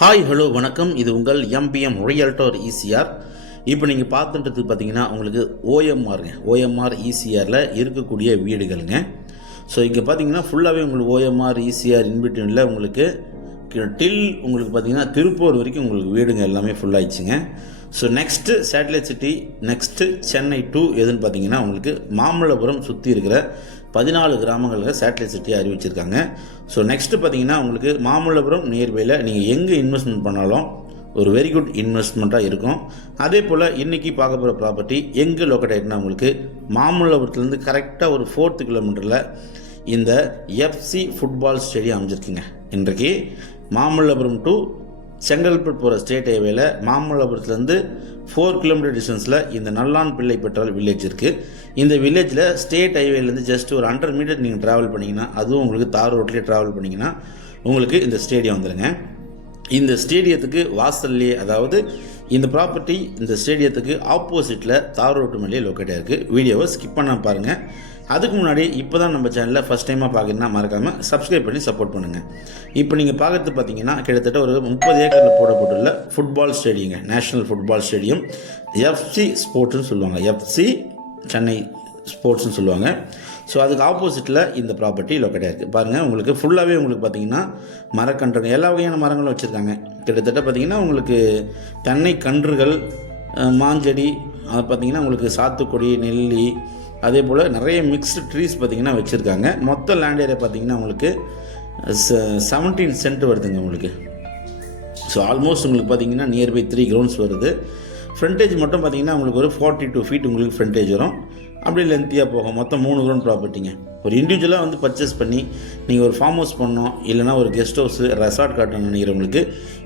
Hi hello வணக்கம். இது உங்கள் எம்பிஎம் ரியல்டர் ஈசிஆர். இப்போ நீங்கள் பார்த்துட்டு பார்த்தீங்கன்னா உங்களுக்கு ஓஎம்ஆர் ஈசிஆரில் இருக்கக்கூடிய வீடுகளுங்க. ஸோ இங்கே பார்த்தீங்கன்னா ஃபுல்லாகவே உங்களுக்கு ஓஎம்ஆர் ஈசிஆர் இன்பிட்வீனில் உங்களுக்கு உங்களுக்கு பார்த்தீங்கன்னா திருப்பூர் வரைக்கும் உங்களுக்கு வீடுங்க எல்லாமே ஃபுல்லாகிடுச்சுங்க. So next satellite city, next Chennai 2 எதுன்னு பார்த்தீங்கன்னா உங்களுக்கு மாமல்லபுரம் சுற்றி இருக்கிற 14 கிராமங்களுக்கு சேட்டலைட் சிட்டியாக அறிவிச்சிருக்காங்க. ஸோ நெக்ஸ்ட்டு பார்த்தீங்கன்னா உங்களுக்கு மாமல்லபுரம் நியர்பையில் நீங்கள் எங்கே இன்வெஸ்ட்மெண்ட் பண்ணாலும் ஒரு வெரி குட் இன்வெஸ்ட்மெண்ட்டாக இருக்கும். அதே போல் இன்றைக்கி பார்க்க போகிற ப்ராப்பர்ட்டி எங்கே லொக்கேட் ஆகிட்டுனா உங்களுக்கு மாமல்லபுரத்துலேருந்து கரெக்டாக ஒரு 4 கிலோமீட்டரில் இந்த எஃப்சி ஃபுட்பால் ஸ்டேடியம் அமைஞ்சிருக்குங்க. இன்றைக்கு மாமல்லபுரம் டு செங்கல்பட்டு போகிற ஸ்டேட் ஹைவேல மாமல்லபுரத்துலேருந்து 4 கிலோமீட்டர் டிஸ்டன்ஸில் இந்த நல்லான் பிள்ளை பெற்றால் வில்லேஜ் இருக்குது. இந்த வில்லேஜில் ஸ்டேட் ஹைவேலேருந்து ஜஸ்ட் ஒரு 100 மீட்டர் நீங்கள் ட்ராவல் பண்ணிங்கன்னா, அதுவும் உங்களுக்கு தார் ரோட்லேயே ட்ராவல் பண்ணிங்கன்னா உங்களுக்கு இந்த ஸ்டேடியம் வந்துடுங்க. இந்த ஸ்டேடியத்துக்கு வாசல்லையே, அதாவது இந்த ப்ராப்பர்ட்டி இந்த ஸ்டேடியத்துக்கு ஆப்போசிட்டில் தார் ரோட்டு மேலேயே லொக்கேட் ஆகிருக்கு. வீடியோவை ஸ்கிப் பண்ண பாருங்கள். அதுக்கு முன்னாடி இப்போ தான் நம்ம சேனலில் ஃபஸ்ட் டைமாக பார்க்குறீங்கன்னா மறக்காமல் சப்ஸ்கிரைப் பண்ணி சப்போர்ட் பண்ணுங்கள். இப்போ நீங்கள் பார்க்குறது பார்த்தீங்கன்னா கிட்டத்தட்ட ஒரு 30 ஏக்கரில் போடப்பட்டுள்ள ஃபுட்பால் ஸ்டேடியங்க, நேஷ்னல் ஃபுட்பால் ஸ்டேடியம். எஃப்சி ஸ்போர்ட்ஸ்னு சொல்லுவாங்க, எஃப்சி சென்னை ஸ்போர்ட்ஸ்னு சொல்லுவாங்க. ஸோ அதுக்கு ஆப்போசிட்டில் இந்த ப்ராப்பர்ட்டி லொக்கேட் ஆகிருக்கு. பாருங்கள், உங்களுக்கு ஃபுல்லாகவே உங்களுக்கு பார்த்தீங்கன்னா மரக்கன்றுகள், எல்லா வகையான மரங்களும் வச்சுருக்காங்க. கிட்டத்தட்ட பார்த்திங்கன்னா உங்களுக்கு தென்னை கன்றுகள், மாஞ்செடி, அது பார்த்திங்கன்னா உங்களுக்கு சாத்துக்குடி, நெல்லி, அதே போல் நிறைய மிக்ஸ்டு ட்ரீஸ் பார்த்திங்கன்னா வச்சுருக்காங்க. மொத்த லேண்ட் ஏரியா பார்த்திங்கன்னா உங்களுக்கு 17 சென்ட் வருதுங்க உங்களுக்கு. ஸோ ஆல்மோஸ்ட் உங்களுக்கு பார்த்திங்கன்னா நியர்பை 3 கிரவுண்ட்ஸ் வருது. ஃப்ரண்டேஜ் மட்டும் பார்த்திங்கன்னா உங்களுக்கு ஒரு 42 ஃபீட் உங்களுக்கு ஃப்ரண்டேஜ் வரும். அப்படியே லென்த்தியாக போகும். மொத்தம் 3 கிரவுண்ட் ப்ராப்பர்ட்டிங்க. ஒரு இண்டிவிஜுவலாக வந்து பர்ச்சேஸ் பண்ணி நீங்கள் ஒரு ஃபார்ம் ஹவுஸ் பண்ணோம், இல்லைனா ஒரு கெஸ்ட் ஹவுஸு, ரெசார்ட் காட்டணும்னு நினைக்கிறவங்களுக்கு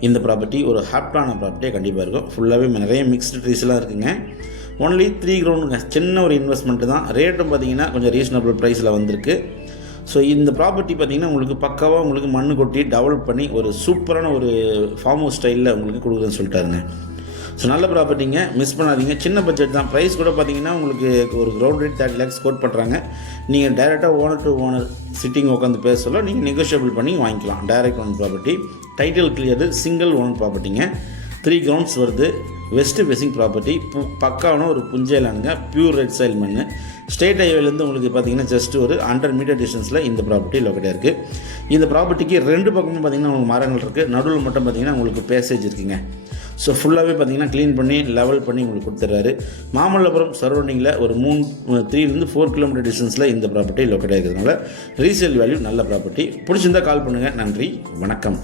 இந்த ப்ராப்பர்ட்டி ஒரு ஹாப்டான ப்ராப்பர்ட்டியாக கண்டிப்பாக இருக்கும். ஃபுல்லாகவே நிறைய மிக்ஸ்டு ட்ரீஸ்லாம் இருக்குங்க. ஒன்லி 3 கிரவுண்டுங்க. சின்ன ஒரு இன்வெஸ்ட்மெண்ட்டு தான். ரேட்டும் பார்த்திங்கன்னா கொஞ்சம் ரீசனபிள் ப்ரைஸில் வந்திருக்கு. ஸோ இந்த ப்ராப்பர்ட்டி பார்த்திங்கன்னா உங்களுக்கு பக்காவாக உங்களுக்கு மண்ணு கொட்டி டெவலப் பண்ணி ஒரு சூப்பரான ஒரு ஃபார்ம் ஹவுஸ் ஸ்டைலில் உங்களுக்கு கொடுக்குறேன்னு சொல்லிட்டாருங்க. ஸோ நல்ல ப்ராப்பர்ட்டிங்க, மிஸ் பண்ணாதீங்க. சின்ன பட்ஜெட் தான். ப்ரைஸ் கூட பார்த்தீங்கன்னா உங்களுக்கு ஒரு கிரவுண்ட் ரேட் 30 lakhs கோட் பண்ணுறாங்க. நீங்கள் டைரெக்டாக ஓனர் டு ஓனர் சிட்டிங் உட்காந்து பேச சொல்ல நீங்கள் நெகோஷியபிள் பண்ணி வாங்கிக்கலாம். Direct own property, title clear, single own ப்ராப்பர்ட்டிங்க. 3 கிரவுண்ட்ஸ் வருது. வெஸ்ட் ஃபேசிங் ப்ராப்பர்ட்டி, பக்காவான ஒரு புஞ்சைலானுங்க, பியூர் ரெட் சைல் மண். ஸ்டேட் ஹைவேலேருந்து உங்களுக்கு பார்த்தீங்கன்னா ஜஸ்ட் ஒரு 100 மீட்டர் டிஸ்டன்ஸில் இந்த ப்ராப்பர்ட்டி லொக்கேட் இருக்குது. இந்த ப்ராப்பர்ட்டிக்கு 2 பக்கமும் பார்த்தீங்கன்னா உங்களுக்கு மரங்கள் இருக்குது. நடுவில் மட்டும் பார்த்தீங்கன்னா உங்களுக்கு பேசேஜ் இருக்குங்க. ஸோ ஃபுல்லாகவே பார்த்தீங்கன்னா க்ளீன் பண்ணி லெவல் பண்ணி உங்களுக்கு கொடுத்துட்றாரு. மாமல்லபுரம் சரௌண்டிங்கில் ஒரு 3 to 4 கிலோமீட்டர் டிஸ்டன்ஸில் இந்த ப்ராப்பர்ட்டி லொக்கேட் ஆகிருக்கிறதுனால ரீசேல் வேல்யூ நல்ல ப்ராப்பர்ட்டி. பிடிச்சிருந்தால் கால் பண்ணுங்கள். நன்றி, வணக்கம்.